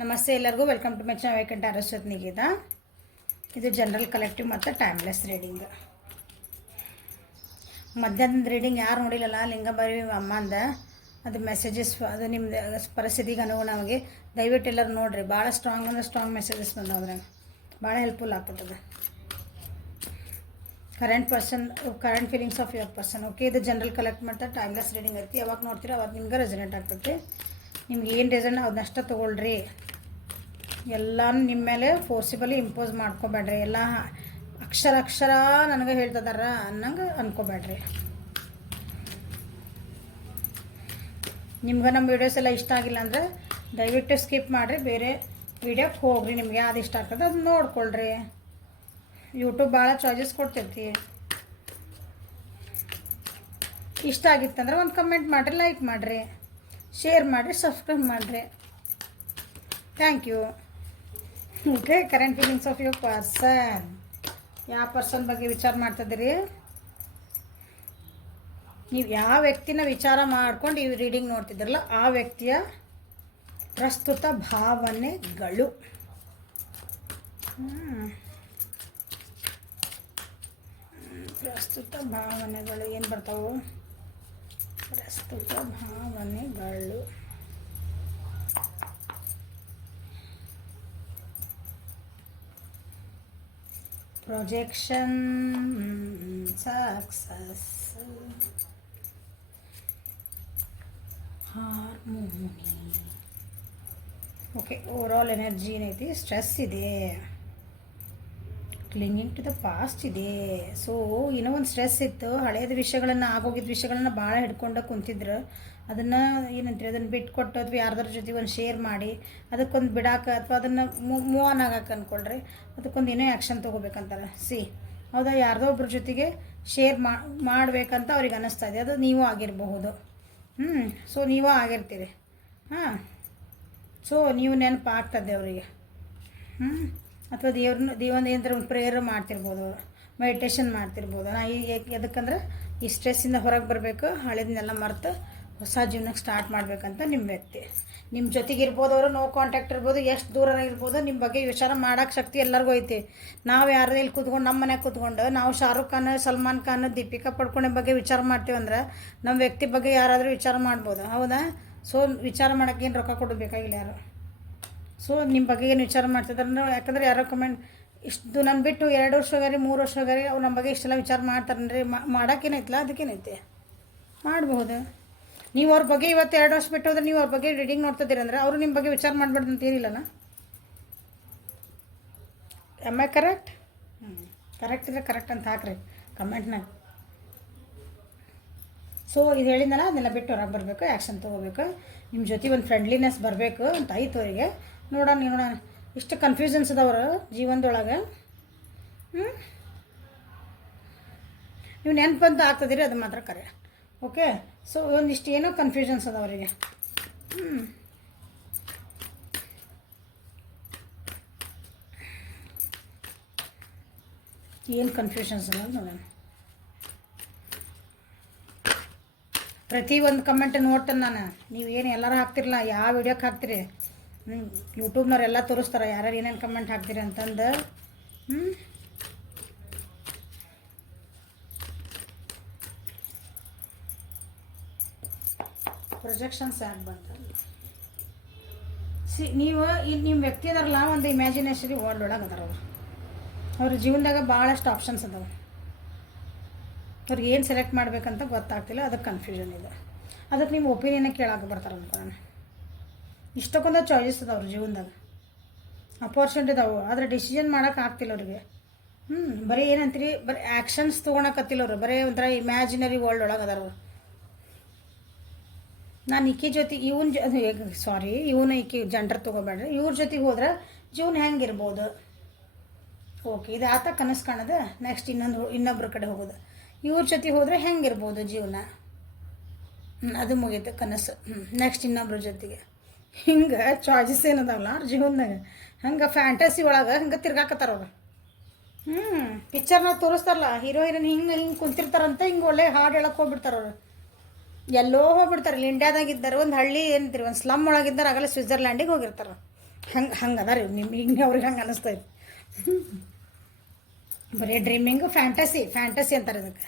ನಮಸ್ತೆ ಎಲ್ಲರಿಗೂ welcome to my channel ವೈಕಂಠ ಅರಸ್ವತ್ ನಿಗೀತ. ಇದು ಜನರಲ್ ಕಲೆಕ್ಟಿವ್ ಮತ್ತು ಟೈಮ್ಲೆಸ್ ರೀಡಿಂಗ್. ಮಧ್ಯಾಹ್ನದ ರೀಡಿಂಗ್ ಯಾರು ನೋಡಿಲ್ಲಲ್ಲ, ಲಿಂಗಬರಿ ಅಮ್ಮ ಅಂದ ಅದು ಮೆಸೇಜಸ್, ಅದು ನಿಮ್ಮದು ಪರಿಸ್ಥಿತಿಗೆ ಅನುಗುಣವಾಗಿ ದಯವಿಟ್ಟು ಎಲ್ಲರೂ ನೋಡಿರಿ. ಭಾಳ ಸ್ಟ್ರಾಂಗ್ ಅಂದ್ರೆ ಸ್ಟ್ರಾಂಗ್ ಮೆಸೇಜಸ್ ಬಂದವ್ರೆ, ಭಾಳ ಹೆಲ್ಪ್ಫುಲ್ ಆಗ್ತದೆ. Current feelings of your person. Okay, ಇದು ಜನರಲ್ ಕಲೆಕ್ಟ್ ಮತ್ತು ಟೈಮ್ಲೆಸ್ ರೀಡಿಂಗ್ ಐತಿ. ಯಾವಾಗ ನೋಡ್ತೀರ ಅವಾಗ ನಿಮ್ಗೆ ರೆಸನೇಟ್ ಆಗ್ತೈತಿ. ನಿಮ್ಗೆ ಏನು ರೀಸನ್ ಅದನ್ನಷ್ಟ ತೊಗೊಳ್ರಿ. ಎಲ್ಲನೂ ನಿಮ್ಮ ಮೇಲೆ ಫೋರ್ಸಿಬಲಿ ಇಂಪೋಸ್ ಮಾಡ್ಕೋಬೇಡ್ರಿ. ಎಲ್ಲ ಅಕ್ಷರ ನನಗೆ ಹೇಳ್ತದಾರ ಅನ್ನಂಗೆ ಅನ್ಕೋಬೇಡ್ರಿ. ನಿಮ್ಗೆ ನಮ್ಮ ವೀಡಿಯೋಸ್ ಎಲ್ಲ ಇಷ್ಟ ಆಗಿಲ್ಲ ಅಂದರೆ ದಯವಿಟ್ಟು ಸ್ಕಿಪ್ ಮಾಡಿರಿ, ಬೇರೆ ವೀಡಿಯೋಕ್ಕೆ ಹೋಗ್ರಿ. ನಿಮ್ಗೆ ಯಾವ್ದು ಇಷ್ಟ ಆಗ್ತದೆ ಅದು ನೋಡ್ಕೊಳ್ರಿ. ಯೂಟ್ಯೂಬ್ ಭಾಳ ಚಾಯ್ಸಸ್ ಕೊಡ್ತೈತಿ. ಇಷ್ಟ ಆಗಿತ್ತಂದ್ರೆ ಒಂದು ಕಮೆಂಟ್ ಮಾಡಿರಿ, ಲೈಕ್ ಮಾಡಿರಿ, ಶೇರ್ ಮಾಡಿರಿ, ಸಬ್ಸ್ಕ್ರೈಬ್ ಮಾಡಿರಿ. Thank you. Okay, current feelings of your person. ಯಾವ ಪರ್ಸನ್ ಬಗ್ಗೆ ವಿಚಾರ ಮಾಡ್ತಿದ್ದೀರಿ? ನೀವು ಯಾವ ವ್ಯಕ್ತಿನ ವಿಚಾರ ಮಾಡ್ಕೊಂಡು ಈ ರೀಡಿಂಗ್ ನೋಡ್ತಿದ್ರಲ್ಲ ಆ ವ್ಯಕ್ತಿಯ ಪ್ರಸ್ತುತ ಭಾವನೆಗಳು. ಪ್ರಸ್ತುತ ಭಾವನೆಗಳು ಏನು ಬರ್ತಾವೆ? ಪ್ರಸ್ತುತ ಭಾವನೆಗಳು projection, success, harmony. Okay, overall energy ಏನೈತಿ? ಸ್ಟ್ರೆಸ್ ಇದೆ, ಕ್ಲಿಂಗಿಂಗ್ ಟು ದ ಪಾಸ್ಟ್ ಇದೆ. ಸೊ ಇನ್ನೂ ಒಂದು ಸ್ಟ್ರೆಸ್ ಇತ್ತು. ಹಳೆಯದ ವಿಷಯಗಳನ್ನು, ಆಗೋಗಿದ್ದ ವಿಷಯಗಳನ್ನು ಭಾಳ ಹಿಡ್ಕೊಂಡು ಕುಂತಿದ್ರು. ಅದನ್ನು ಏನಂತೀರಿ, ಅದನ್ನು ಬಿಟ್ಕೊಟ್ಟು ಅಥವಾ ಯಾರ್ದಾರ ಜೊತೆ ಒಂದು ಶೇರ್ ಮಾಡಿ ಅದಕ್ಕೊಂದು ಬಿಡಾಕ ಅಥವಾ ಅದನ್ನು ಮೂವ್ ಆನ್ ಆಗಕ್ಕೆ ಅಂದ್ಕೊಳ್ರಿ. ಅದಕ್ಕೊಂದು ಏನೋ ಆ್ಯಕ್ಷನ್ ತೊಗೋಬೇಕಂತಾರೆ. ಹೌದಾ, ಯಾರ್ದೋ ಒಬ್ರ ಜೊತೆಗೆ ಶೇರ್ ಮಾಡಬೇಕಂತ ಅವ್ರಿಗೆ ಅನ್ನಿಸ್ತಾ ಇದೆ. ಅದು ನೀವು ಆಗಿರಬಹುದು. ಸೊ ನೀವೂ ಆಗಿರ್ತೀರಿ. ಸೊ ನೀವು ನೆನಪು ಆಗ್ತದೆ ಅವರಿಗೆ. ಅಥವಾ ದೇವನ ಏನಾರ ಒಂದು ಪ್ರೇಯರ್ ಮಾಡ್ತಿರ್ಬೋದು, ಮೆಡಿಟೇಷನ್ ಮಾಡ್ತಿರ್ಬೋದು. ನಾ ಎದಕ್ಕಂದ್ರೆ ಈ ಸ್ಟ್ರೆಸ್ಸಿಂದ ಹೊರಗೆ ಬರಬೇಕು, ಹಳೆದನ್ನೆಲ್ಲ ಮರೆತು ಹೊಸ ಜೀವನಕ್ಕೆ ಸ್ಟಾರ್ಟ್ ಮಾಡಬೇಕಂತ ನಿಮ್ಮ ವ್ಯಕ್ತಿ. ನಿಮ್ಮ ಜೊತೆಗೆ ಇರ್ಬೋದು, ಅವರು ನೋ ಕಾಂಟ್ಯಾಕ್ಟ್ ಇರ್ಬೋದು, ಎಷ್ಟು ದೂರ ಇರ್ಬೋದು, ನಿಮ್ಮ ಬಗ್ಗೆ ವಿಚಾರ ಮಾಡೋಕ್ಕೆ ಶಕ್ತಿ ಎಲ್ಲರಿಗೂ ಐತಿ. ನಾವು ಯಾರು ಇಲ್ಲಿ ಕೂತ್ಕೊಂಡು ನಮ್ಮ ಮನೆಗೆ ಕೂತ್ಕೊಂಡು ನಾವು ಶಾರುಖ್ ಖಾನ್, ಸಲ್ಮಾನ್ ಖಾನ್, ದೀಪಿಕಾ ಪಡ್ಕೊಣೆ ಬಗ್ಗೆ ವಿಚಾರ ಮಾಡ್ತೀವಂದ್ರೆ ನಮ್ಮ ವ್ಯಕ್ತಿ ಬಗ್ಗೆ ಯಾರಾದರೂ ವಿಚಾರ ಮಾಡ್ಬೋದು. ಹೌದಾ? ಸೊ ವಿಚಾರ ಮಾಡೋಕ್ಕೆ ಏನು ರೊಕ್ಕ ಕೊಡಬೇಕಾಗಿಲ್ಲ ಯಾರು. ಸೊ ನಿಮ್ಮ ಬಗ್ಗೆ ಏನು ವಿಚಾರ ಮಾಡ್ತಿದ್ರೆ, ಯಾಕಂದ್ರೆ ಯಾರೋ ಕಮೆಂಟ್ ಇಷ್ಟು ನಾನು ಬಿಟ್ಟು 2 ವರ್ಷ ಹೋಗ್ಯಾರಿ, 3 ವರ್ಷ ಹೋಗ್ಯಾರಿ, ಅವ್ರು ನಮ್ಮ ಬಗ್ಗೆ ಇಷ್ಟೆಲ್ಲ ವಿಚಾರ ಮಾಡ್ತಾರನ್ರಿ. ಮಾಡೋಕ್ಕೇನೈತಿಲ್ಲ, ಅದಕ್ಕೇನೈತಿ, ಮಾಡಬಹುದು. ನೀವು ಅವ್ರ ಬಗ್ಗೆ ಇವತ್ತು 2 ವರ್ಷ ಬಿಟ್ಟು ಹೋದ್ರೆ ನೀವು ಅವ್ರ ಬಗ್ಗೆ ರೀಡಿಂಗ್ ನೋಡ್ತಿದ್ದೀರಂದ್ರೆ ಅವರು ನಿಮ್ಮ ಬಗ್ಗೆ ವಿಚಾರ ಮಾಡಬಾರ್ದು ಅಂತ ಏನಿಲ್ಲನ. Am I correct? ಕರೆಕ್ಟ್ ಇದ್ರೆ ಕರೆಕ್ಟ್ ಅಂತ ಹಾಕ್ರಿ ಕಮೆಂಟ್ನಾಗ. ಸೊ ಇದು ಹೇಳಿದ್ನಲ್ಲ, ಅದನ್ನೆಲ್ಲ ಬಿಟ್ಟು ಹೊರಗೆ ಬರಬೇಕು, ಆ್ಯಕ್ಷನ್ ತೊಗೋಬೇಕು. ನಿಮ್ಮ ಜೊತೆ ಒಂದು ಫ್ರೆಂಡ್ಲಿನೆಸ್ ಬರಬೇಕು ಅಂತ ಆಯ್ತು ಅವರಿಗೆ. ನೋಡೋಣ ಇಷ್ಟು ಕನ್ಫ್ಯೂಷನ್ಸ್ ಅದಾವ್ರ ಜೀವನದೊಳಗೆ. ನೀವು ನೆನಪಂತ ಆಗ್ತದಿರಿ, ಅದು ಮಾತ್ರ ಕರೆ. ಓಕೆ, ಸೊ ಒಂದಿಷ್ಟು ಏನೋ ಕನ್ಫ್ಯೂಷನ್ಸ್ ಅದಾವರಿಗೆ. ಏನು ಕನ್ಫ್ಯೂಷನ್ಸ್ ಅನ್ನೋದು ನೋಡೋಣ. ಪ್ರತಿ ಒಂದು ಕಮೆಂಟ್ ನೋಡ್ತೇನೆ ನಾನು. ನೀವು ಏನು ಎಲ್ಲರೂ ಹಾಕ್ತಿರಲ್ಲ, ಯಾವ ವಿಡಿಯೋಕ್ಕೆ ಹಾಕ್ತೀರಿ, ಯೂಟ್ಯೂಬ್ನವ್ರು ಎಲ್ಲ ತೋರಿಸ್ತಾರೆ ಯಾರ್ಯಾರು ಏನೇನು ಕಮೆಂಟ್ ಹಾಕ್ತೀರಿ ಅಂತಂದು. ಪ್ರೊಜೆಕ್ಷನ್ಸ್ ಯಾಕೆ ಬಂತ? ನೀವು ಇಲ್ಲಿ ನಿಮ್ಮ ವ್ಯಕ್ತಿ ಅದಾರಲ್ಲ, ಒಂದು ಇಮ್ಯಾಜಿನೇಷನ್ ವರ್ಲ್ಡ್ ಒಳಗೆ ಅದಾರ ಅವರು. ಅವ್ರ ಜೀವನದಾಗ ಭಾಳಷ್ಟು ಆಪ್ಷನ್ಸ್ ಅದಾವೆ. ಅವ್ರಿಗೆ ಏನು ಸೆಲೆಕ್ಟ್ ಮಾಡ್ಬೇಕಂತ ಗೊತ್ತಾಗ್ತಿಲ್ಲ, ಅದಕ್ಕೆ ಕನ್ಫ್ಯೂಷನ್ ಇದೆ. ಅದಕ್ಕೆ ನಿಮ್ಮ ಒಪಿನಿಯನ್ನೇ ಕೇಳಕ್ಕೆ ಬರ್ತಾರೆ ಅನ್ಕೊಳ್ಳೋಣ. ಇಷ್ಟಕ್ಕೊಂದು ಚಾಯ್ಸಸ್ ಅದಾವ ಅವ್ರ ಜೀವನದಾಗ, ಅಪರ್ಚುನಿಟಿ ಅದಾವೆ, ಆದರೆ ಡಿಸಿಷನ್ ಮಾಡೋಕೆ ಆಗ್ತಿಲ್ಲ ಅವ್ರಿಗೆ. ಬರೀ ಏನಂತೀರಿ, ಬರೀ ಆ್ಯಕ್ಷನ್ಸ್ ತೊಗೊಳಕತ್ತಿಲ್ಲ ಅವರು. ಬರೀ ಒಂಥರ ಇಮ್ಯಾಜಿನರಿ ವರ್ಲ್ಡ್ ಒಳಗೆ ಅದಾರ ಅವರು. ನಾನು ಈಕೆ ಜೊತೆ ಇವನ ಈಕೆ ಜಂಟರ್ ತೊಗೋಬೇಡ್ರಿ. ಇವ್ರ ಜೊತೆಗೆ ಹೋದ್ರೆ ಜೀವನ ಹೆಂಗಿರ್ಬೋದು? ಓಕೆ, ಇದು ಆತ ಕನಸು ಕಾಣೋದು. ನೆಕ್ಸ್ಟ್ ಇನ್ನೊಬ್ಬರ ಕಡೆ ಹೋಗೋದು. ಇವ್ರ ಜೊತೆಗೆ ಹೋದರೆ ಹೆಂಗಿರ್ಬೋದು ಜೀವನ? ಅದು ಮುಗೀತು ಕನಸು. ನೆಕ್ಸ್ಟ್ ಇನ್ನೊಬ್ಬರ ಜೊತೆಗೆ. ಹಿಂಗೆ ಚಾಯ್ಸಸ್ ಏನದಾವಲ್ಲ ಅವ್ರ ಜೀವನದಾಗ, ಹಂಗೆ ಫ್ಯಾಂಟಸಿ ಒಳಗೆ ಹಂಗೆ ತಿರ್ಗಾಕತ್ತಾರ ಅವ್ರು. ಪಿಕ್ಚರ್ನಾಗ ತೋರಿಸ್ತಾರಲ್ಲ, ಹೀರೋ ಹೀರೋಯಿನ್ ಹಿಂಗೆ ಕುಂತಿರ್ತಾರಂತ, ಹಿಂಗೆ ಒಳ್ಳೆ ಹಾಡು ಹೇಳಕ್ಕೆ ಹೋಗ್ಬಿಡ್ತಾರೆ ಅವರು. ಎಲ್ಲೋ ಹೋಗ್ಬಿಡ್ತಾರೆ. ಇಲ್ಲಿ ಇಂಡಿಯಾದಾಗ ಇದ್ದಾರೆ, ಒಂದು ಹಳ್ಳಿ ಏನಂತೀರಿ, ಒಂದು ಸ್ಲಮ್ ಒಳಗಿದ್ದಾರೆ, ಆಗಲೇ ಸ್ವಿಟ್ಜರ್ಲ್ಯಾಂಡಿಗೆ ಹೋಗಿರ್ತಾರೆ. ಹಂಗೆ ಅದ ರೀ ಈಗ ಅವ್ರಿಗೆ ಹಂಗೆ ಅನ್ನಿಸ್ತೈತೆ. ಬರೀ ಡ್ರೀಮಿಂಗು ಫ್ಯಾಂಟಸಿ ಅಂತಾರೆ ಇದಕ್ಕೆ.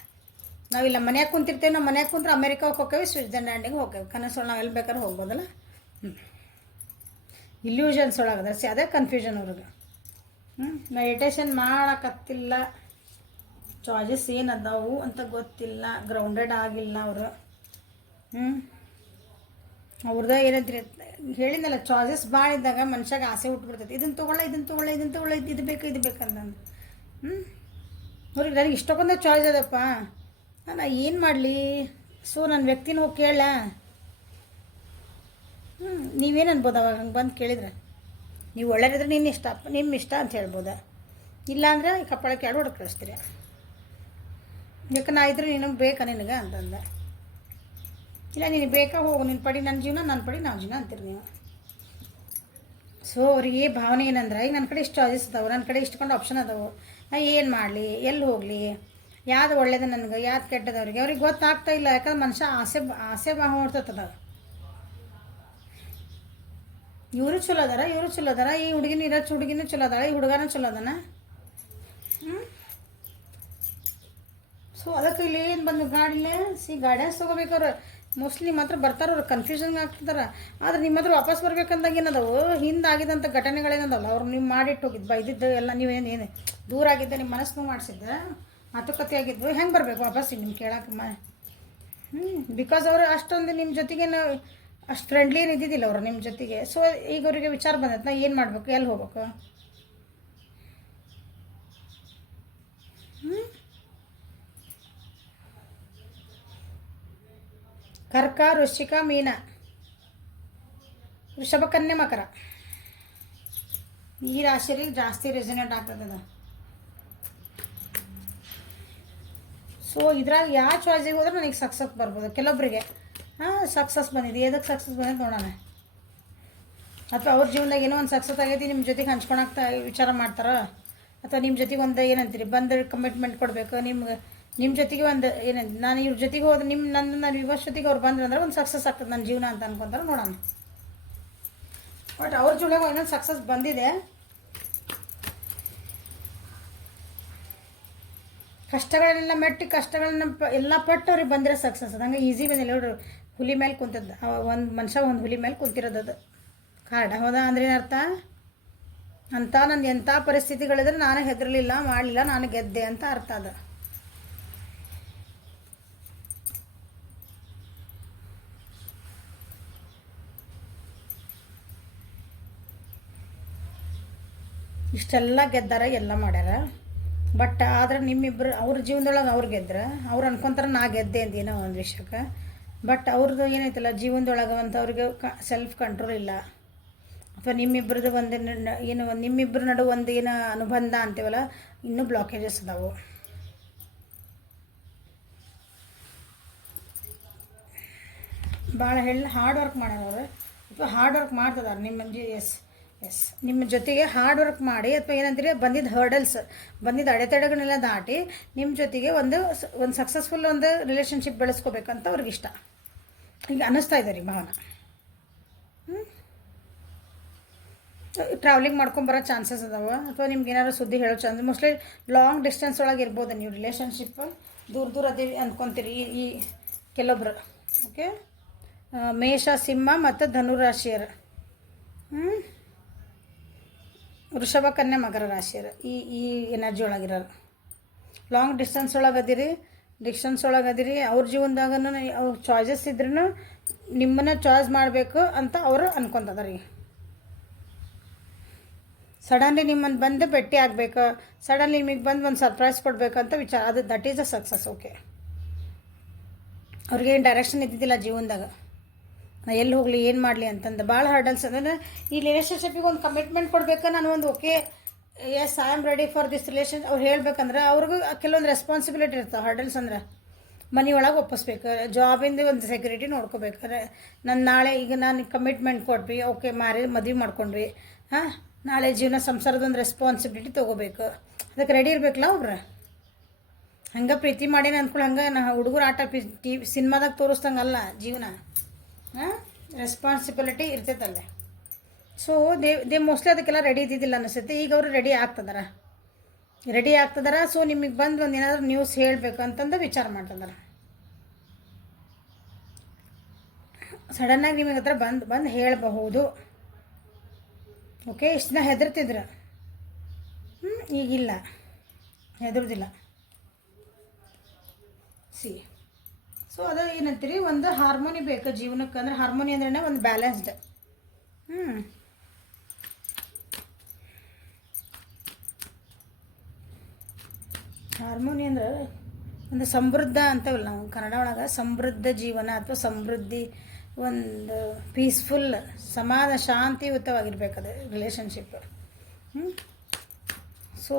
ನಾವಿಲ್ಲ ಮನ್ಯಾಗ ಕುಂತಿರ್ತೇವೆ, ನಮ್ಮ ಮನ್ಯಾಗ ಕುಂತ್ರೆ ಅಮೇರಿಕಾಗೆ ಹೋಗ್ತೇವೆ, ಸ್ವಿಟ್ಜರ್ಲ್ಯಾಂಡಿಗೆ ಹೋಗ್ತೇವೆ, ಕನಸೊಳಗೆ ನಾವು ಎಲ್ಲಿ ಬೇಕಾದ್ರೆ ಹೋಗ್ಬೋದಲ್ಲ. ಇಲ್ಯೂಷನ್ಸ್ ಒಳಗದ ಅದೇ ಕನ್ಫ್ಯೂಷನ್ ಅವ್ರಿಗೆ. ಮೆಡಿಟೇಷನ್ ಮಾಡಕತ್ತಿಲ್ಲ, ಚಾಯ್ಸಸ್ ಏನು ಅದಾವು ಅಂತ ಗೊತ್ತಿಲ್ಲ, ಗ್ರೌಂಡೆಡ್ ಆಗಿಲ್ಲ ಅವರು. ಅವ್ರದ್ದು ಏನಂತೀರಿ ಹೇಳಿದ್ನಲ್ಲ, ಚಾಯ್ಸಸ್ ಭಾಳ ಇದ್ದಾಗ ಮನುಷ್ಯಾಗ ಆಸೆ ಹುಟ್ಬಿಡ್ತೈತಿ, ಇದನ್ನು ತೊಗೊಳ್ಳ ಇದು ಬೇಕು ಇದು ಬೇಕಂತಂದು. ಅವ್ರಿಗೆ ನನಗೆ ಇಷ್ಟಕ್ಕೊಂದೇ ಚಾಯ್ಸ್ ಅದಪ್ಪ, ನಾ ಏನು ಮಾಡಲಿ? ಸೊ ನನ್ನ ವ್ಯಕ್ತಿನ ಹೋಗಿ ಕೇಳ. ನೀವೇನು ಅನ್ಬೋದು ಅವಾಗ ಹಂಗೆ ಬಂದು ಕೇಳಿದ್ರೆ? ನೀವು ಒಳ್ಳೆಯದಿದ್ರೆ ನಿಮ್ಮ ಇಷ್ಟ ಅಂತ ಹೇಳ್ಬೋದ, ಇಲ್ಲಾಂದ್ರೆ ಕಪ್ಪಳಕ್ಕೆ ಎರಡು ಹೊಡೆದು ಕಳಿಸ್ತೀರಿ. ಯಾಕೆ ನಾ ಇದ್ರೆ ನಿನಗೆ ಬೇಕಾ ನಿನಗೆ ಅಂತಂದೆ. ಇಲ್ಲ ನಿನಗೆ ಬೇಕಾ, ಹೋಗು, ನಿನ್ನ ಪಡಿ ನನ್ನ ಜೀವನ, ನನ್ನ ಪಡಿ ನಾವು ಜೀವನ ಅಂತೀರಿ ನೀವು. ಸೊ ಅವ್ರಿಗೆ ಭಾವನೆ ಏನಂದ್ರೆ, ಈಗ ನನ್ನ ಕಡೆ ಇಷ್ಟು ಚಾಯ್ಸಸ್ ಅದಾವೆ, ನನ್ನ ಕಡೆ ಇಷ್ಟೊಂದು ಆಪ್ಷನ್ ಅದಾವೆ, ನಾ ಏನು ಮಾಡಲಿ, ಎಲ್ಲಿ ಹೋಗಲಿ, ಯಾವ್ದು ಒಳ್ಳೇದು ನನಗೆ, ಯಾವ್ದು ಕೆಟ್ಟದವ್ರಿಗೆ ಅವ್ರಿಗೆ ಗೊತ್ತಾಗ್ತಾ ಇಲ್ಲ. ಯಾಕಂದ್ರೆ ಮನುಷ್ಯ ಆಸೆ ಭಾವ ಮಾಡ್ತದ. ಇವರು ಚಲೋ ಅದಾರ, ಈ ಹುಡುಗಿನ ಹುಡುಗಿನೂ ಚಲೋ ಅದಾಳ, ಈ ಹುಡುಗನೂ ಚಲೋ ಅದಾನ. ಸೊ ಅದಕ್ಕೆ ಇಲ್ಲಿ ಏನು ಬಂದು ಗಾಡಿಲೇ ಗಾಡಿಯಾಗ ತೊಗೋಬೇಕವ್ರು. ಮೋಸ್ಟ್ಲಿ ಮಾತ್ರ ಬರ್ತಾರವ್ರು, ಕನ್ಫ್ಯೂಷನ್ಗೆ ಆಗ್ತಿದಾರೆ. ಆದರೆ ನಿಮ್ಮ ಹತ್ರ ವಾಪಸ್ ಬರ್ಬೇಕಂದಾಗ ಏನದವು, ಹಿಂದಾಗಿದ್ದಂಥ ಘಟನೆಗಳೇನದಲ್ಲ, ಅವ್ರು ನೀವು ಮಾಡಿಟ್ಟು ಹೋಗಿದ್ದು ಬೈದಿದ್ದು ಎಲ್ಲ, ನೀವೇನು ದೂರ ಆಗಿದ್ದೆ, ನಿಮ್ಮ ಮನಸ್ಸು ಮಾಡಿಸಿದ್ದೆ, ಮಾತುಕತೆ ಆಗಿದ್ದು, ಹೆಂಗೆ ಬರಬೇಕು ವಾಪಸ್ ನಿಮ್ಮ ಕೇಳಕ್ಕೆ? ಬಿಕಾಸ್ ಅವರು ಅಷ್ಟೊಂದು ನಿಮ್ಮ ಜೊತೆಗೆ ಅಷ್ಟು ಫ್ರೆಂಡ್ಲಿ ಏನು ಇದ್ದಿದ್ದಿಲ್ಲ ಅವರು ನಿಮ್ಮ ಜೊತೆಗೆ. ಸೊ ಈಗ ಅವರಿಗೆ ವಿಚಾರ ಬಂದೈತೆ, ನಾ ಏನು ಮಾಡಬೇಕು, ಎಲ್ಲಿ ಹೋಗ್ಬೇಕು? ಕರ್ಕ, ವೃಶ್ಚಿಕ, ಮೀನ, ವೃಷಭ, ಕನ್ಯೆ, ಮಕರ, ಈ ರಾಶಿಯಲ್ಲಿ ಜಾಸ್ತಿ ರೆಸನೇಟ್ ಆಗ್ತದ. ಸೊ ಇದ್ರಾಗ ಯಾವ ಚಾಯ್ಸಿಗೆ ಹೋದ್ರೆ ನನಗೆ ಸಕ್ಸಸ್ ಬರ್ಬೋದು. ಕೆಲವೊಬ್ಬರಿಗೆ ಸಕ್ಸಸ್ ಬಂದಿದೆ, ಎದಕ್ಕೆ ಸಕ್ಸಸ್ ಬಂದಿದೆ ನೋಡೋಣ. ಅಥವಾ ಅವ್ರ ಜೀವನದಾಗ ಏನೋ ಒಂದು ಸಕ್ಸಸ್ ಆಗೈತಿ, ನಿಮ್ಮ ಜೊತೆಗೆ ಹಂಚ್ಕೊಳಕ್ತಾ ವಿಚಾರ ಮಾಡ್ತಾರ, ಅಥವಾ ನಿಮ್ಮ ಜೊತೆಗೆ ಒಂದು ಏನಂತೀರಿ ಬಂದು ಕಮಿಟ್ಮೆಂಟ್ ಕೊಡಬೇಕು, ನಿಮ್ಮ ಜೊತೆಗೆ ಒಂದು ಏನಂತ, ನಾನು ಇವ್ರ ಜೊತೆಗೆ ಹೋದ್ರೆ ನನ್ನ ವಿವಾಹ ಜೊತೆಗೆ ಅವ್ರು ಬಂದ್ರೆ ಅಂದ್ರೆ ಒಂದು ಸಕ್ಸಸ್ ಆಗ್ತದೆ ನನ್ನ ಜೀವನ ಅಂತ ಅನ್ಕೊಂತಾರೆ. ನೋಡೋಣ. ಬಟ್ ಅವ್ರ ಜೊತೆಗೆ ಇನ್ನೊಂದು ಸಕ್ಸಸ್ ಬಂದಿದೆ. ಕಷ್ಟಗಳನ್ನೆಲ್ಲ ಮೆಟ್ಟಿ ಕಷ್ಟಗಳನ್ನ ಎಲ್ಲ ಪಟ್ಟು ಅವ್ರಿಗೆ ಬಂದಿರೋ ಸಕ್ಸಸ್ ಅದು. ಹಂಗೆ ಈಸಿ ಬಂದಿಲ್ಲ. ನೋಡ್ರಿ, ಹುಲಿ ಮೇಲೆ ಕುಂತದ್ದು, ಒಂದು ಮನುಷ್ಯ ಒಂದು ಹುಲಿ ಮೇಲೆ ಕುಂತಿರೋದು ಅದು ಕಾರ್ಡ್. ಹೌದಾ? ಅಂದ್ರೆ ಏನರ್ಥ? ಅಂತ ನನ್ನ ಎಂಥ ಪರಿಸ್ಥಿತಿಗಳಿದ್ರೆ ನಾನು ಹೆದರಲಿಲ್ಲ, ಮಾಡಲಿಲ್ಲ, ನಾನು ಗೆದ್ದೆ ಅಂತ ಅರ್ಥ ಅದು. ಇಷ್ಟೆಲ್ಲ ಗೆದ್ದಾರ, ಎಲ್ಲ ಮಾಡ್ಯಾರ. ಬಟ್ ಆದ್ರೆ ನಿಮ್ಮಿಬ್ಬರು ಅವ್ರ ಜೀವನದೊಳಗೆ ಅವ್ರು ಗೆದ್ರೆ ಅವ್ರು ಅನ್ಕೊತಾರೆ ನಾ ಗೆದ್ದೆ ಅಂತ ಏನೋ ಒಂದು ವಿಷಯಕ್ಕೆ. ಬಟ್ ಅವ್ರದ್ದು ಏನೈತಲ್ಲ ಜೀವನದೊಳಗೆ ಅಂತ ಅವ್ರಿಗೆ ಸೆಲ್ಫ್ ಕಂಟ್ರೋಲ್ ಇಲ್ಲ. ಅಥವಾ ನಿಮ್ಮಿಬ್ಬರದ್ದು ಒಂದು ಏನು ನಿಮ್ಮಿಬ್ಬರ ನಡುವೆ ಒಂದು ಏನೋ ಅನುಬಂಧ ಅಂತೀವಲ್ಲ, ಇನ್ನೂ ಬ್ಲಾಕೇಜಸ್ ಅದಾವು. ಭಾಳ ಹಾರ್ಡ್ ವರ್ಕ್ ಮಾಡೋರು ಅಥವಾ ಹಾರ್ಡ್ ವರ್ಕ್ ಮಾಡ್ತಿದ್ದಾರೆ ನಿಮ್ಮ ಜೊತೆಗೆ ಹಾರ್ಡ್ ವರ್ಕ್ ಮಾಡಿ, ಅಥವಾ ಏನಂತೀರಿ ಬಂದಿದ್ದು ಹರ್ಡಲ್ಸ್, ಬಂದಿದ್ದು ಅಡೆತಡೆಗಳನ್ನೆಲ್ಲ ದಾಟಿ ನಿಮ್ಮ ಜೊತೆಗೆ ಒಂದು ಸಕ್ಸಸ್ಫುಲ್ ಒಂದು ರಿಲೇಷನ್ಶಿಪ್ ಬೆಳೆಸ್ಕೋಬೇಕಂತ ಅವ್ರಿಗೆ ಇಷ್ಟ. ಈಗ ಅನ್ನಿಸ್ತಾ ಇದೆ ರೀ ಭಾವನ. ಟ್ರಾವೆಲಿಂಗ್ ಮಾಡ್ಕೊಂಬರೋ ಚಾನ್ಸಸ್ ಅದಾವೆ, ಅಥವಾ ನಿಮ್ಗೆ ಏನಾದ್ರು ಸುದ್ದಿ ಹೇಳೋ ಚಾನ್ಸ್. ಮೋಸ್ಟ್ಲಿ ಲಾಂಗ್ ಡಿಸ್ಟೆನ್ಸ್ ಒಳಗೆ ಇರ್ಬೋದು ನೀವು ರಿಲೇಷನ್ಶಿಪ್, ದೂರ ಅದೇವಿ ಅಂದ್ಕೊತೀರಿ ಈ ಕೆಲವೊಬ್ರು. ಓಕೆ, ಮೇಷ, ಸಿಂಹ ಮತ್ತು ಧನುರಾಶಿಯರು, ವೃಷಭ, ಕನ್ಯೆ, ಮಕರ ರಾಶಿಯರು ಈ ಎನರ್ಜಿ ಒಳಗಿರೋರು. ಲಾಂಗ್ ಡಿಸ್ಟೆನ್ಸ್ ಒಳಗದಿರಿ. ಅವ್ರ ಜೀವನದಾಗ ಅವ್ರ ಚಾಯ್ಸಸ್ ಇದ್ರೂ ನಿಮ್ಮನ್ನು ಚಾಯ್ಸ್ ಮಾಡಬೇಕು ಅಂತ ಅವರು ಅನ್ಕೊತದಾರೆ. ಸಡನ್ಲಿ ನಿಮ್ಮನ್ನು ಬಂದು ಭೇಟಿ ಆಗಬೇಕು, ಸಡನ್ಲಿ ನಿಮಗೆ ಬಂದು ಒಂದು ಸರ್ಪ್ರೈಸ್ ಕೊಡಬೇಕಂತ ವಿಚಾರ, ಅದು that is a success. Okay, ಅವ್ರಿಗೇನು ಡೈರೆಕ್ಷನ್ ಇದ್ದಿದ್ದಿಲ್ಲ ಜೀವನದಾಗ, ನಾ ಎಲ್ಲಿ ಹೋಗಲಿ, ಏನು ಮಾಡಲಿ ಅಂತಂದು ಭಾಳ ಹರ್ಡಲ್ಸ್. ಅಂದರೆ ಈ ರಿಲೇಷನ್ಶಿಪ್ಪಿಗೆ ಒಂದು ಕಮಿಟ್ಮೆಂಟ್ ಕೊಡ್ಬೇಕು, ನಾನು ಒಂದು okay yes I am ready for this relation ಅವ್ರು ಹೇಳ್ಬೇಕಂದ್ರೆ ಅವ್ರಿಗೂ ಕೆಲವೊಂದು ರೆಸ್ಪಾನ್ಸಿಬಿಲಿಟಿ ಇರ್ತಾವೆ. ಹರ್ಡಲ್ಸ್ ಅಂದ್ರೆ ಮನೆಯೊಳಗೆ ಒಪ್ಪಿಸ್ಬೇಕು, ಜಾಬಿಂದ ಒಂದು ಸೆಕ್ಯೂರಿಟಿ ನೋಡ್ಕೋಬೇಕಾರೆ. ನಾಳೆ ಈಗ ನಾನು ಕಮಿಟ್ಮೆಂಟ್ ಕೊಟ್ವಿ, ಓಕೆ ಮದುವೆ ಮಾಡ್ಕೊಂಡ್ವಿ, ನಾಳೆ ಜೀವನ ಸಂಸಾರದ ಒಂದು ರೆಸ್ಪಾನ್ಸಿಬಿಲಿಟಿ ತೊಗೋಬೇಕು, ಅದಕ್ಕೆ ರೆಡಿ ಇರಬೇಕಲ್ಲ ಒಬ್ರು. ಹಂಗೆ ಪ್ರೀತಿ ಮಾಡೇನೆ ಅಂದ್ಕೊಳ್ಳಿ, ಹಂಗೆ ನಾ ಹುಡುಗರು ಆಟ ಸಿನಿಮಾದಾಗ ತೋರಿಸ್ದಂಗಲ್ಲ ಜೀವನ. ರೆಸ್ಪಾನ್ಸಿಬಿಲಿಟಿ ಇರ್ತೈತಲ್ಲೇ. ಸೊ ದೇ ಮೋಸ್ಟ್ಲಿ ಅದಕ್ಕೆಲ್ಲ ರೆಡಿ ಇದ್ದಿದ್ದಿಲ್ಲ ಅನಿಸುತ್ತೆ. ಈಗ ಅವರು ರೆಡಿ ಆಗ್ತದಾರ. ಸೊ ನಿಮಗೆ ಬಂದು ಒಂದು ಏನಾದರೂ ನ್ಯೂಸ್ ಹೇಳಬೇಕು ಅಂತಂದು ವಿಚಾರ ಮಾಡ್ತಿದಾರೆ. ಸಡನ್ನಾಗಿ ನಿಮಗೆ ಹತ್ರ ಬಂದು ಹೇಳಬಹುದು. ಓಕೆ, ಇಷ್ಟು ದಿನ ಹೆದರ್ತಿದ್ರು, ಈಗಿಲ್ಲ, ಹೆದರುದಿಲ್ಲ. ಸೊ ಅದು ಏನಂತೀರಿ, ಒಂದು ಹಾರ್ಮೋನಿ ಬೇಕು ಜೀವನಕ್ಕೆ. ಅಂದ್ರೆ ಹಾರ್ಮೋನಿ ಅಂದ್ರೆ ಒಂದು ಬ್ಯಾಲೆನ್ಸ್ಡ್. ಹಾರ್ಮೋನಿ ಅಂದ್ರೆ ಒಂದು ಸಮೃದ್ಧ ಅಂತವಲ್ಲ ನಾವು ಕನ್ನಡ ಒಳಗೆ, ಸಮೃದ್ಧ ಜೀವನ ಅಥವಾ ಸಮೃದ್ಧಿ, ಒಂದು ಪೀಸ್ಫುಲ್, ಶಾಂತಿಯುತವಾಗಿರ್ಬೇಕದು ರಿಲೇಷನ್ಶಿಪ್. ಸೊ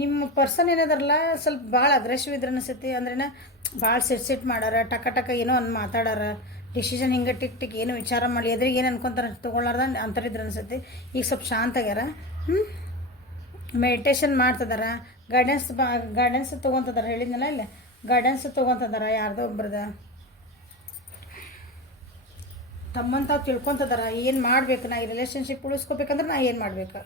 ನಿಮ್ಮ ಪರ್ಸನ್ ಏನಾದ್ರಲ್ಲ ಸ್ವಲ್ಪ ಭಾಳ ಅಗ್ರೆಸಿವ್ ಇದ್ರೆ ಅನಿಸುತ್ತೆ. ಅಂದ್ರೆ ಭಾಳ ಸಿಟ್ ಮಾಡಾರ, ಟಕ ಏನೋ ಮಾತಾಡಾರ, ಡಿಸಿಷನ್ ಹಿಂಗೆ ಟಿಕ್ ಏನೋ ವಿಚಾರ ಮಾಡಿ ಎದ್ರಿಗೆ ಏನು ಅನ್ಕೊತಾರೆ ತೊಗೊಳ್ಳಾರ್ದ ಅಂಥರಿದ್ರೆ ಅನಿಸುತ್ತೆ. ಈಗ ಸ್ವಲ್ಪ ಶಾಂತ ಆಗ್ಯಾರ. ಮೆಡಿಟೇಷನ್ ಮಾಡ್ತಿದಾರ, ಗೈಡೆನ್ಸ್ ತೊಗೊತಿದಾರ. ಹೇಳಿದ್ನಲ್ಲ ಇಲ್ಲ, ಗೈಡೆನ್ಸ್ ತೊಗೊತಿದಾರ ಯಾರ್ದೋ ಒಬ್ರದ. ತಮ್ಮಂತ ತಾವು ತಿಳ್ಕೊತಿದಾರ, ಏನು ಮಾಡ್ಬೇಕು, ನಾ ಈ ರಿಲೇಷನ್ಶಿಪ್ ಉಳಿಸ್ಕೋಬೇಕಂದ್ರೆ ನಾ ಏನು ಮಾಡ್ಬೇಕು,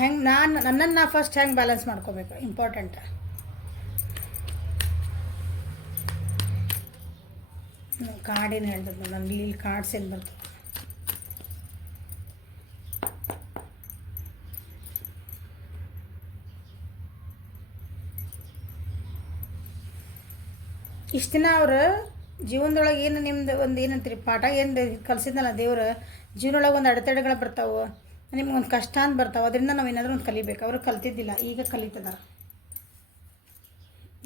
ಹೆಂಗೆ ನನ್ನನ್ನು ಫಸ್ಟ್ ಹೆಂಗೆ ಬ್ಯಾಲೆನ್ಸ್ ಮಾಡ್ಕೋಬೇಕು, ಇಂಪಾರ್ಟೆಂಟ್. ಕಾರ್ಡೇನು ಹೇಳ್ತದೆ, ನನಗೆ ಇಲ್ಲಿ ಕಾರ್ಡ್ಸ್ ಏನು ಬರ್ತದೆ. ಇಷ್ಟು ದಿನ ಅವ್ರ ಜೀವನದೊಳಗೆ ಏನು ನಿಮ್ದು ಒಂದು ಏನಂತೀರಿ ಪಾಠ ಏನು ಕಲಿಸಿದ್ನಲ್ಲ ದೇವ್ರ, ಜೀವನೊಳಗೆ ಒಂದು ಅಡೆತಡೆಗಳು ಬರ್ತಾವೆ, ನಿಮ್ಗೊಂದು ಕಷ್ಟ ಅಂತ ಬರ್ತಾವೆ. ಅದರಿಂದ ನಾವು ಏನಾದರೂ ಒಂದು ಕಲಿಬೇಕು. ಅವರು ಕಲ್ತಿದ್ದಿಲ್ಲ, ಈಗ ಕಲಿತದಾರ.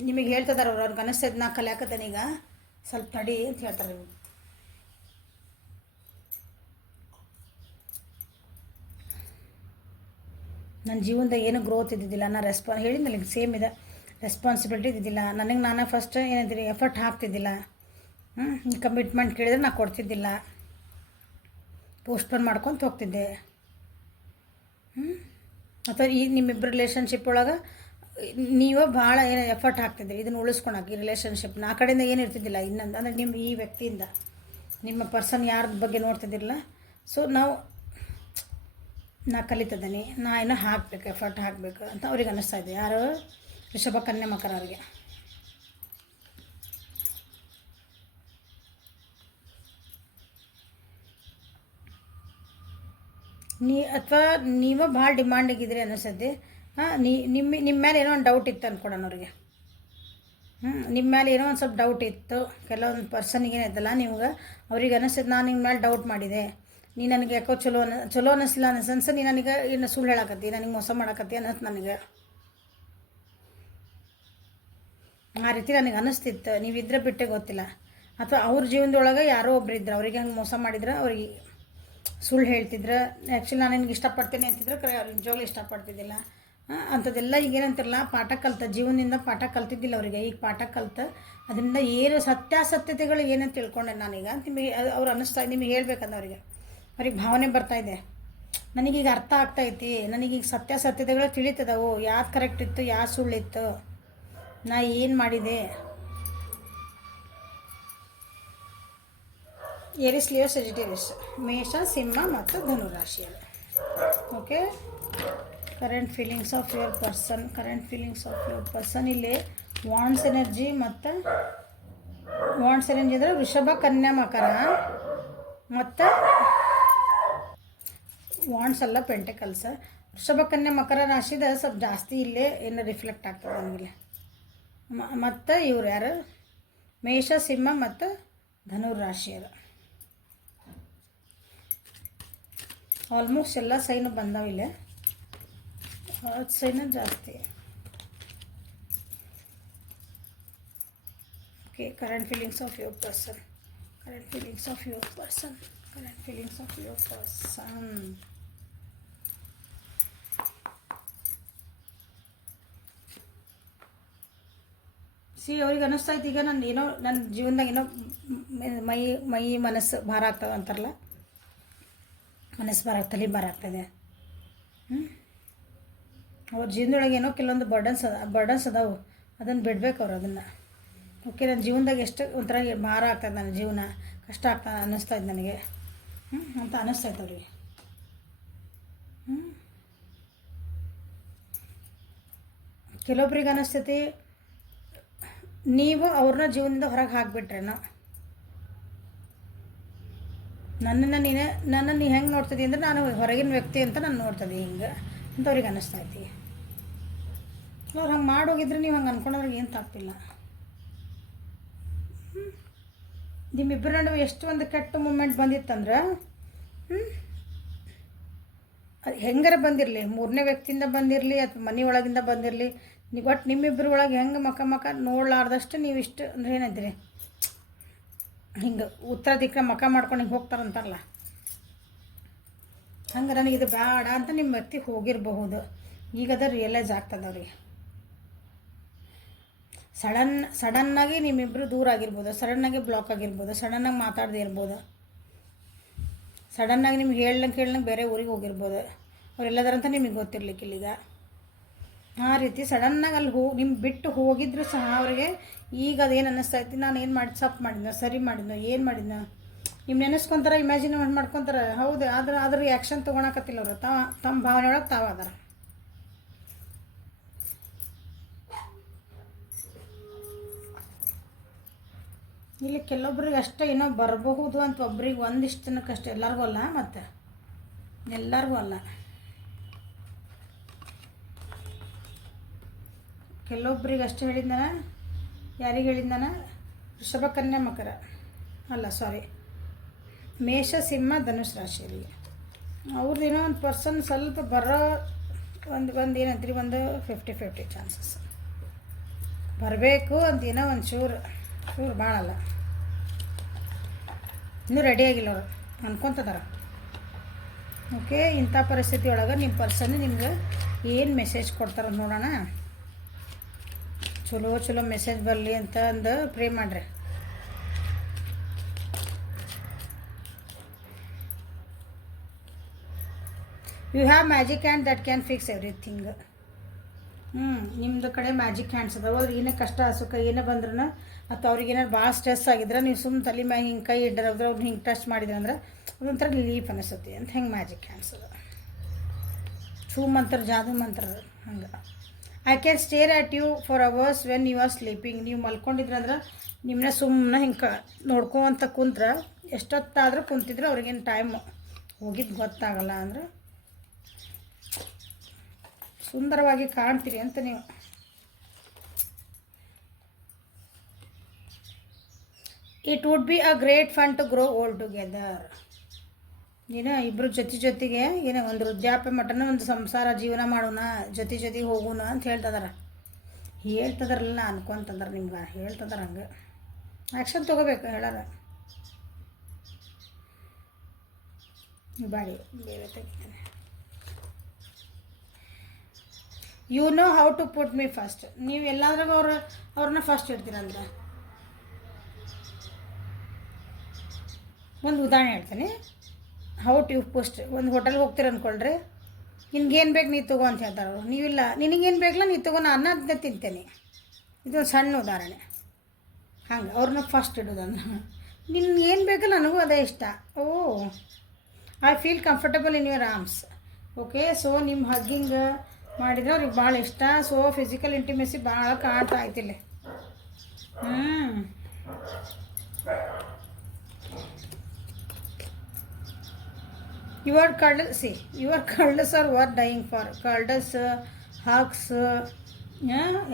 ನಿಮಗೆ ಹೇಳ್ತಿದಾರೆ ಅವ್ರಿಗೆ ಅನಿಸ್ತದೆ ನಾ ಕಲಿಯಾಕತ್ತೇನೆ ಈಗ, ಸ್ವಲ್ಪ ತಡಿ ಅಂತ ಹೇಳ್ತಾರೆ. ನನ್ನ ಜೀವನದಾಗ ಏನು ಗ್ರೋತ್ ಇದ್ದಿದ್ದಿಲ್ಲ, ನಾ ಹೇಳಿದ್ನಲ್ಲ ಈಗ ಸೇಮ್ ಇದೆ, ರೆಸ್ಪಾನ್ಸಿಬಿಲಿಟಿ ಇದ್ದಿದ್ದಿಲ್ಲ. ನನಗೆ ನಾನು ಫಸ್ಟ್ ಏನಂತೀರಿ ಎಫರ್ಟ್ ಹಾಕ್ತಿದ್ದಿಲ್ಲ. ಕಮಿಟ್ಮೆಂಟ್ ಕೇಳಿದ್ರೆ ನಾ ಕೊಡ್ತಿದ್ದಿಲ್ಲ, ಪೋಸ್ಟ್ಪೋನ್ ಮಾಡ್ಕೊತ ಹೋಗ್ತಿದ್ದೆ. ಅಥವಾ ಈ ನಿಮ್ಮಿಬ್ಬರು ರಿಲೇಷನ್ಶಿಪ್ ಒಳಗೆ ನೀವು ಭಾಳ ಏನು ಎಫರ್ಟ್ ಹಾಕ್ತಿದ್ರಿ ಇದನ್ನು ಉಳಿಸ್ಕೊಳಕ್ಕೆ, ಈ ರಿಲೇಷನ್ಶಿಪ್ನ. ಆ ಕಡೆಯಿಂದ ಏನು ಇರ್ತಿದ್ದಿಲ್ಲ ಇನ್ನೊಂದು, ಅಂದರೆ ನಿಮ್ಮ ಈ ವ್ಯಕ್ತಿಯಿಂದ ನಿಮ್ಮ ಪರ್ಸನ್ ಯಾರ ಬಗ್ಗೆ ನೋಡ್ತಿದ್ದಿರಲ್ಲ. ಸೊ ನಾ ಕಲಿತಿದ್ದೀನಿ, ನಾ ಏನೋ ಹಾಕಬೇಕು, ಎಫರ್ಟ್ ಹಾಕಬೇಕು ಅಂತ ಅವ್ರಿಗೆ ಅನ್ನಿಸ್ತಾ ಇದೆ. ಯಾರು ಋಷಭ ಕನ್ಯಾ ಮಕರ ಅವರಿಗೆ. ಅಥವಾ ನೀವು ಭಾಳ ಡಿಮಾಂಡಿಗಿದ್ರಿ ಅನ್ನಿಸ್ತದೆ. ನಿಮ್ಮ ಮೇಲೆ ಏನೋ ಒಂದು ಡೌಟ್ ಇತ್ತು ಅಂದ್ಕೊಡೋಣ ಅವ್ರಿಗೆ. ನಿಮ್ಮ ಮೇಲೆ ಏನೋ ಒಂದು ಸ್ವಲ್ಪ ಡೌಟ್ ಇತ್ತು. ಕೆಲವೊಂದು ಪರ್ಸನಿಗೆ ಏನಾಯ್ತಲ್ಲ, ನಿಮ್ಗೆ ಅವ್ರಿಗೆ ಅನ್ನಿಸ್ತದೆ ನಾನು ನಿಮ್ಮ ಮೇಲೆ ಡೌಟ್ ಮಾಡಿದೆ, ನೀ ನನಗೆ ಯಾಕೋ ಚಲೋ ಅನ್ನಿಸ್ಲಿಲ್ಲ ಅನ್ನಿಸನ್ಸ, ನೀ ನನಗೆ ಇನ್ನು ಸುಳ್ಳು ಹೇಳಕತ್ತಿ, ನನಗೆ ಮೋಸ ಮಾಡಕತ್ತಿ ಅನ್ನಿಸ್ತು ನನಗೆ. ಆ ರೀತಿ ನನಗೆ ಅನ್ನಿಸ್ತಿತ್ತು. ನೀವಿದ್ರೆ ಬಿಟ್ಟೆ ಗೊತ್ತಿಲ್ಲ. ಅಥವಾ ಅವ್ರ ಜೀವನದೊಳಗೆ ಯಾರೋ ಒಬ್ರು ಇದ್ರು, ಅವ್ರಿಗೆ ಹಂಗೆ ಮೋಸ ಮಾಡಿದ್ರೆ, ಅವ್ರಿಗೆ ಸುಳ್ಳು ಹೇಳ್ತಿದ್ರು. ಆ್ಯಕ್ಚುಲಿ ನಾನು ನಿನಗೆ ಇಷ್ಟಪಡ್ತೀನಿ ಅಂತಿದ್ರು, ಅವ್ರು ನಿಜವಾಗ್ಲೂ ಇಷ್ಟಪಡ್ತಿದ್ದಿಲ್ಲ. ಅಂಥದ್ದೆಲ್ಲ ಈಗೇನಂತಿರಲ್ಲ, ಪಾಠ ಕಲ್ತ ಜೀವನದಿಂದ ಪಾಠ ಕಲ್ತಿದ್ದಿಲ್ಲ ಅವರಿಗೆ. ಈಗ ಪಾಠ ಕಲ್ತ ಅದರಿಂದ ಏನು ಸತ್ಯಾಸತ್ಯತೆಗಳು ಏನಂತ ತಿಳ್ಕೊಂಡೆ ನಾನೀಗ. ನಿಮಗೆ ಅವ್ರು ಅನ್ನಿಸ್ತಾ, ನಿಮಗೆ ಹೇಳ್ಬೇಕಂದ್ರೆ ಅವ್ರಿಗೆ ಭಾವನೆ ಬರ್ತಾಯಿದೆ, ನನಗೀಗ ಅರ್ಥ ಆಗ್ತೈತಿ, ನನಗೀಗ ಸತ್ಯಾಸತ್ಯತೆಗಳು ತಿಳಿತದವು, ಯಾವ್ದು ಕರೆಕ್ಟ್ ಇತ್ತು, ಯಾವ್ದು ಸುಳ್ಳಿತ್ತು, ನಾ ಏನು ಮಾಡಿದೆ. ಏರಿಸ್, ಲಿಯೋ, ಸೆಜಿಟೇರಿಯಸ್, ಮೇಷ, ಸಿಂಹ ಮತ್ತು ಧನುರಾಶಿಯಲ್ಲಿ. Okay, current feelings of your person. ಇಲ್ಲಿ ವಾಂಡ್ಸ್ ಎನರ್ಜಿ ಮತ್ತು ವಾಂಡ್ಸ್ ಎನರ್ಜಿ ಅಂದರೆ ವೃಷಭ, ಕನ್ಯಾ, ಮಕರ ಮತ್ತು ವಾಂಡ್ಸ್ ಅಲ್ಲ, ಪೆಂಟೆಕಲ್ಸ್. ವೃಷಭ, ಕನ್ಯಾ, ಮಕರ ರಾಶಿದ ಸ್ವಲ್ಪ ಜಾಸ್ತಿ ಇಲ್ಲೇ ಏನು ರಿಫ್ಲೆಕ್ಟ್ ಆಗ್ತದೆ ನಮಗೆ. ಮತ್ತು ಇವ್ರು ಯಾರು, ಮೇಷ, ಸಿಂಹ ಮತ್ತು ಧನುರಾಶಿಯರು. ಆಲ್ಮೋಸ್ಟ್ ಎಲ್ಲ ಸೈನು ಬಂದಾವಿಲ್ಲ, ಸೈನು ಜಾಸ್ತಿ. Okay, current feelings of your person. ಅವ್ರಿಗೆ ಅನ್ನಿಸ್ತೈತೆ ಈಗ ನನ್ನ ಜೀವನದಾಗ ಏನೋ ಮನಸ್ಸು ಭಾರ ಆಗ್ತದೆ ಅಂತಾರಲ್ಲ, ಮನಸ್ಸು ಭಾರ, ತಲೆ ಭಾರ ಆಗ್ತದೆ. ಅವ್ರ ಜೀವನದೊಳಗೆ ಏನೋ ಕೆಲವೊಂದು ಬರ್ಡನ್ಸ್ ಅದಾವು, ಅದನ್ನು ಬಿಡ್ಬೇಕು ಅವ್ರು ಅದನ್ನು. ಓಕೆ, ನನ್ನ ಜೀವನದಾಗ ಎಷ್ಟು ಒಂಥರ ಭಾರ ಆಗ್ತದೆ, ನನ್ನ ಜೀವನ ಕಷ್ಟ ಆಗ್ತದೆ ಅನ್ನಿಸ್ತಾ ಇದೆ ನನಗೆ. ಅಂತ ಅನ್ನಿಸ್ತೈತೆ ಅವ್ರಿಗೆ. ಕೆಲವೊಬ್ರಿಗೆ ಅನ್ನಿಸ್ತೈತಿ ನೀವು ಅವ್ರನ್ನ ಜೀವನದಿಂದ ಹೊರಗೆ ಹಾಕಿಬಿಟ್ರೇನೋ, ನನ್ನನ್ನು ನೀ ಹೆಂಗೆ ನೋಡ್ತಿದ್ದಿ ಅಂದರೆ ನಾನು ಹೊರಗಿನ ವ್ಯಕ್ತಿ ಅಂತ ನಾನು ನೋಡ್ತಿದ್ದೆ ಹಿಂಗೆ ಅಂತ ಅವ್ರಿಗೆ ಅನ್ನಿಸ್ತೈತಿ. ಅವ್ರು ಹಂಗೆ ಮಾಡೋಗಿದ್ರೆ ನೀವು ಹಂಗೆ ಅಂದ್ಕೊಂಡವ್ರಿಗೆ ಏನು ತಪ್ಪಿಲ್ಲ. ನಿಮ್ಮಿಬ್ಬರ ನಡುವೆ ಎಷ್ಟು ಒಂದು ಕೆಟ್ಟ ಮೂಮೆಂಟ್ ಬಂದಿತ್ತಂದ್ರೆ ಅದು ಹೆಂಗಾರ ಬಂದಿರಲಿ, ಮೂರನೇ ವ್ಯಕ್ತಿಯಿಂದ ಬಂದಿರಲಿ ಅಥವಾ ಮನೆಯೊಳಗಿಂದ ಬಂದಿರಲಿ, ನೀವು ಒಟ್ಟು ನಿಮ್ಮಿಬ್ಬರ ಒಳಗೆ ಹೆಂಗೆ ಮಕ ನೋಡ್ಲಾರ್ದಷ್ಟು ನೀವು ಇಷ್ಟು ಅಂದ್ರೆ ಏನಂತೀರಿ, ಹಿಂಗೆ ಉತ್ತರ ದಿಕ್ಕ ಮಕ ಮಾಡ್ಕೊಂಡು ಹಿಂಗೆ ಹೋಗ್ತಾರಂತಾರಲ್ಲ, ಹಂಗೆ ನನಗಿದು ಬೇಡ ಅಂತ ನಿಮ್ಮ ವ್ಯಕ್ತಿ ಹೋಗಿರಬಹುದು. ಈಗ ಅದು ರಿಯಲೈಸ್ ಆಗ್ತದೆ ಅವ್ರಿಗೆ. ಸಡನ್ನಾಗಿ ನಿಮ್ಮಿಬ್ಬರು ದೂರ ಆಗಿರ್ಬೋದು, ಸಡನ್ನಾಗಿ ಬ್ಲಾಕ್ ಆಗಿರ್ಬೋದು, ಸಡನ್ನಾಗಿ ಮಾತಾಡದೇ ಇರ್ಬೋದು, ಸಡನ್ನಾಗಿ ನಿಮ್ಗೆ ಕೇಳಂಗೆ ಬೇರೆ ಊರಿಗೆ ಹೋಗಿರ್ಬೋದು, ಅವರೆಲ್ಲದರಂತ ನಿಮಗೆ ಗೊತ್ತಿರ್ಲಿಕ್ಕಿಲ್ಲ. ಈಗ ಆ ರೀತಿ ಸಡನ್ನಾಗಿ ಅಲ್ಲಿ ನಿಮ್ಗೆ ಬಿಟ್ಟು ಹೋಗಿದ್ರು ಸಹ ಅವರಿಗೆ ಈಗ ಅದೇನು ಅನ್ನಿಸ್ತೈತಿ, ನಾನು ಏನು ಮಾಡಿ ತಪ್ಪು ಮಾಡಿದ್ನೋ, ಸರಿ ಮಾಡಿದ್ನೋ, ಏನು ಮಾಡಿದ್ನೋ ನಿಮ್ಮ ನೆನೆಸ್ಕೊತಾರೆ, ಇಮ್ಯಾಜಿನ್ ಮಾಡ್ಕೊತಾರೆ. ಹೌದು, ಅದ್ರ ಆ್ಯಕ್ಷನ್ ತೊಗೊಳಕತ್ತಿಲ್ಲ ಅವರು, ತಮ್ಮ ಭಾವನೆ ಒಳಗೆ ತಾವಾದಾರ. ಇಲ್ಲಿ ಕೆಲವೊಬ್ರಿಗೆ ಅಷ್ಟೇ ಏನೋ ಬರಬಹುದು ಅಂತ, ಒಬ್ರಿಗೆ ಒಂದಿಷ್ಟು ಜನಕ್ಕಷ್ಟೇ, ಎಲ್ಲರಿಗೂ ಅಲ್ಲ, ಮತ್ತು ಎಲ್ಲರಿಗೂ ಅಲ್ಲ. ಕೆಲವೊಬ್ರಿಗೆ ಅಷ್ಟೇ ಹೇಳಿದ್ದಾನ. ಯಾರಿಗೆ ಹೇಳಿದ್ದಾನ? ವೃಷಭ, ಕನ್ಯಾ, ಮಕರ ಅಲ್ಲ, ಸಾರಿ, ಮೇಷ, ಸಿಂಹ, ಧನುಷ್ ರಾಶಿಯಲ್ಲಿ ಅವ್ರದ್ದು ಏನೋ ಒಂದು ಪರ್ಸನ್ ಸ್ವಲ್ಪ ಬರೋ ಒಂದು ಏನಂತೀರಿ, ಒಂದು 50-50 ಚಾನ್ಸಸ್ ಬರಬೇಕು ಅಂತ, ಏನೋ ಒಂದು ಚೂರು ಭಾಳಲ್ಲ, ಇನ್ನೂ ರೆಡಿಯಾಗಿಲ್ಲ ಅವರು, ಅನ್ಕೊತದಾರ. ಓಕೆ, ಇಂಥ ಪರಿಸ್ಥಿತಿ ಒಳಗೆ ನಿಮ್ಮ ಪರ್ಸನ್ ನಿಮ್ಗೆ ಏನು ಮೆಸೇಜ್ ಕೊಡ್ತಾರ ನೋಡೋಣ. ಚಲೋ ಮೆಸೇಜ್ ಬರಲಿ ಅಂತ ಅಂದು ಪ್ರೇ ಮಾಡ್ರಿ. You have magic hand that can fix everything. ನಿಮ್ಮದು ಕಡೆ ಮ್ಯಾಜಿಕ್ ಹ್ಯಾಂಡ್ಸ್ ಅದಾವ. ಅವ್ರಿಗೆ ಏನೇ ಕಷ್ಟ ಸುಖ ಏನೇ ಬಂದ್ರೂ, ಅಥವಾ ಅವ್ರಿಗೆ ಏನಾರು ಭಾಳ ಸ್ಟ್ರೆಸ್ ಆಗಿದ್ರೆ ನೀವು ಸುಮ್ಮನೆ ತಲೆ ಮ್ಯಾಗ ಹಿಂಗೆ ಕೈ ಇಡ್ಡೋದ್ರೆ ಅವ್ರು ಹಿಂಗೆ ಟಚ್ ಮಾಡಿದ್ರೆ ಅಂದ್ರೆ ಅದೊಂಥರ ರಿಲೀಫ್ ಅನಿಸುತ್ತೆ ಅಂತ. ಹೆಂಗೆ ಮ್ಯಾಜಿಕ್ ಹ್ಯಾಂಡ್ಸ್ ಅದ, ಶೂ ಮಂತ್ರ, ಜಾದು ಮಂತ್ರ ಹಂಗೆ. I can stare at you for hours when you are sleeping. ನೀವು ಮಲ್ಕೊಂಡಿದ್ರೆ ಅಂದ್ರೆ ನಿಮ್ಮನ್ನ ಸುಮ್ಮನೆ ಹಿಂಗೆ ನೋಡ್ಕೊಂತ ಕುಂತ್ರೆ ಎಷ್ಟೊತ್ತಾದರೂ ಕುಂತಿದ್ರೆ ಅವ್ರಿಗೇನು ಟೈಮ್ ಹೋಗಿದ್ದು ಗೊತ್ತಾಗಲ್ಲ. ಅಂದ್ರೆ ಸುಂದರವಾಗಿ ಕಾಣ್ತೀರಿ ಅಂತ ನೀವು. It would be a great fun to grow old together. ಏನೋ ಇಬ್ಬರು ಜೊತೆಗೆ ಏನೋ ಒಂದು ವೃದ್ಧಾಪ್ಯ ಮಟ್ಟನ ಒಂದು ಸಂಸಾರ ಜೀವನ ಮಾಡೋಣ, ಜೊತೆಗೆ ಹೋಗೋಣ ಅಂತ ಹೇಳ್ತದಾರಲ್ಲ ಅನ್ಕೊಂತಂದ್ರೆ ನಿಮ್ಗೆ ಹೇಳ್ತದಾರ. ಹಂಗೆ ಆ್ಯಕ್ಷನ್ ತೊಗೋಬೇಕು, ಹೇಳಾರ ಬಾಡಿ ಬೇರೆ ತೆಗಿತಾನೆ. You know how to put me first. ನೀವು ಎಲ್ಲಾದ್ರಾಗ ಅವ್ರನ್ನ ಫಸ್ಟ್ ಇಡ್ತೀರಂದ್ರೆ ಒಂದು ಉದಾಹರಣೆ ಹೇಳ್ತೀನಿ. ಹೌ ಟು ಪೋಸ್ಟ್, ಒಂದು ಹೋಟೆಲ್ಗೆ ಹೋಗ್ತೀರ ಅಂದ್ಕೊಳ್ರಿ, ನಿನ್ಗೇನು ಬೇಕು ನೀ ತಗೋ ಅಂತ ಹೇಳ್ತಾರೆ ಅವರು. ನೀವಿಲ್ಲ, ನಿನಗೇನು ಬೇಕಲ್ಲ ನೀ ತಗೋ, ನಾನು ಅದನ್ನ ತಿಂತೇನೆ. ಇದೊಂದು ಸಣ್ಣ ಉದಾಹರಣೆ. ಹಂಗೆ ಅವ್ರನ್ನ ಫಸ್ಟ್ ಇಡೋದಂದ್ರೆ, ನಿನ್ಗೇನು ಬೇಕಲ್ಲ ನನಗೂ ಅದೇ ಇಷ್ಟ. Oh, I feel comfortable in your arms. Okay, so ನಿಮ್ಮ ಹಗ್ಗಿಂಗ್ ಮಾಡಿದ್ರೆ ಅವ್ರಿಗೆ ಭಾಳ ಇಷ್ಟ. ಸೊ ಫಿಸಿಕಲ್ ಇಂಟಿಮೆಸಿ ಭಾಳ ಕಾಣ್ತಾ ಆಯ್ತಿಲ್ಲ. Your cuddles are worth dying for. Cuddles, hugs,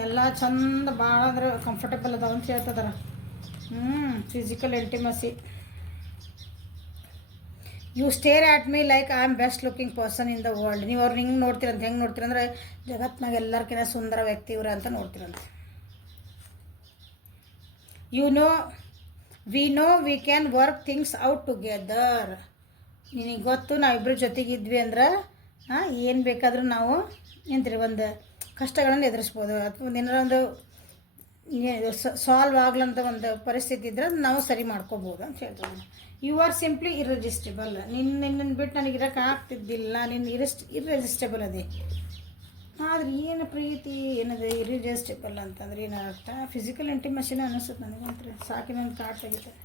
ಎಲ್ಲ ಚಂದ ಭಾಳ ಅಂದ್ರೆ ಕಂಫರ್ಟಬಲ್ ಅದಾವ ಅಂತ ಹೇಳ್ತದಾರ. Physical intimacy. You stare at me like I am best looking person in the world. ನೀವು ಅವ್ರನ್ನ ಹೆಂಗೆ ನೋಡ್ತೀರಂತ, ಹೆಂಗೆ ನೋಡ್ತೀರಂದ್ರೆ ಜಗತ್ನಾಗ ಎಲ್ಲರಿಗಿಂತ ಸುಂದರ ವ್ಯಕ್ತಿ ಇವ್ರ ಅಂತ ನೋಡ್ತೀರಂತೆ. We know we can work things out together. ನಿನಗೆ ಗೊತ್ತು, ನಾವಿಬ್ಬರು ಜೊತೆಗಿದ್ವಿ ಅಂದ್ರೆ ಏನು ಬೇಕಾದರೂ ನಾವು ಎಂತ್ರಿ ಒಂದು ಕಷ್ಟಗಳನ್ನು ಎದುರಿಸ್ಬೋದು, ಅಥವಾ ಒಂದು ಏನಾರ ಒಂದು ಸಾಲ್ವ್ ಆಗ್ಲಂತ ಒಂದು ಪರಿಸ್ಥಿತಿ ಇದ್ರೆ ನಾವು ಸರಿ ಮಾಡ್ಕೋಬೋದು ಅಂತ ಹೇಳ್ತಾರೆ. You are simply irresistible. ನಿನ್ನನ್ನು ಬಿಟ್ಟು ನನಗಿರೋಕೆ ಆಗ್ತಿದ್ದಿಲ್ಲ, ನಿನ್ನ ಇರ್ರೆಸಿಸ್ಟೇಬಲ್ ಅದೇ. ಆದರೆ ಏನು ಪ್ರೀತಿ ಏನದು ಇರ್ರೆಸಿಸ್ಟೇಬಲ್ ಅಂತಂದ್ರೆ ಏನು ಅರ್ಥ? ಫಿಸಿಕಲ್ ಇಂಟಿಮಸಿನ ಅನಿಸುತ್ತೆ ನನಗಂತ. ಸಾಕಿ ನನ್ನ ಕಾರ್ಡ್ ತೆಗಿತಾರೆ.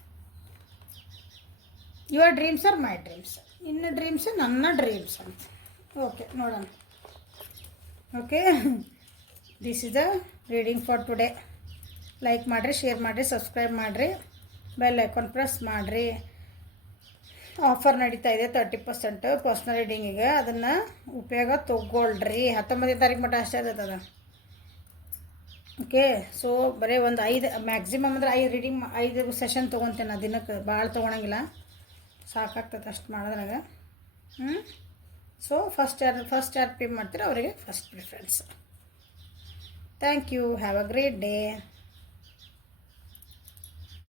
Your dreams R my dreams. ಇನ್ನು ಡ್ರೀಮ್ಸ್ ನನ್ನ ಡ್ರೀಮ್ಸ್ ಅಂತ. ಓಕೆ ನೋಡೋಣ. Okay, this is the reading for today. Like ಮಾಡಿರಿ, ಶೇರ್ ಮಾಡಿರಿ, ಸಬ್ಸ್ಕ್ರೈಬ್ ಮಾಡಿರಿ, ಬೆಲ್ ಐಕಾನ್ ಪ್ರೆಸ್ ಮಾಡಿರಿ. ಆಫರ್ ನಡೀತಾ ಇದೆ 30% ಪರ್ಸ್ನಲ್ ರೀಡಿಂಗಿಗೆ. ಅದನ್ನು ಉಪಯೋಗ ತೊಗೊಳ್ರಿ. 19ನೇ ತಾರೀಕು ಮಟ್ಟ ಅಷ್ಟೇ ಇರ್ತದೆ. ಓಕೆ, ಸೊ ಬರೀ ಒಂದು 5 ಮ್ಯಾಕ್ಸಿಮಮ್ ಅಂದರೆ 5 ಸೆಷನ್ ತೊಗೊತೇನೆ ನಾನು ದಿನಕ್ಕೆ. ಭಾಳ ತೊಗೊಳಂಗಿಲ್ಲ, ಸಾಕಾಗ್ತದೆ ಅಷ್ಟು ಮಾಡೋದ್ರಾಗ. ಸೊ ಫಸ್ಟ್ ಯಾರು ಪೇ ಮಾಡ್ತೀರೋ ಅವರಿಗೆ first preference. Thank you. Have a great day.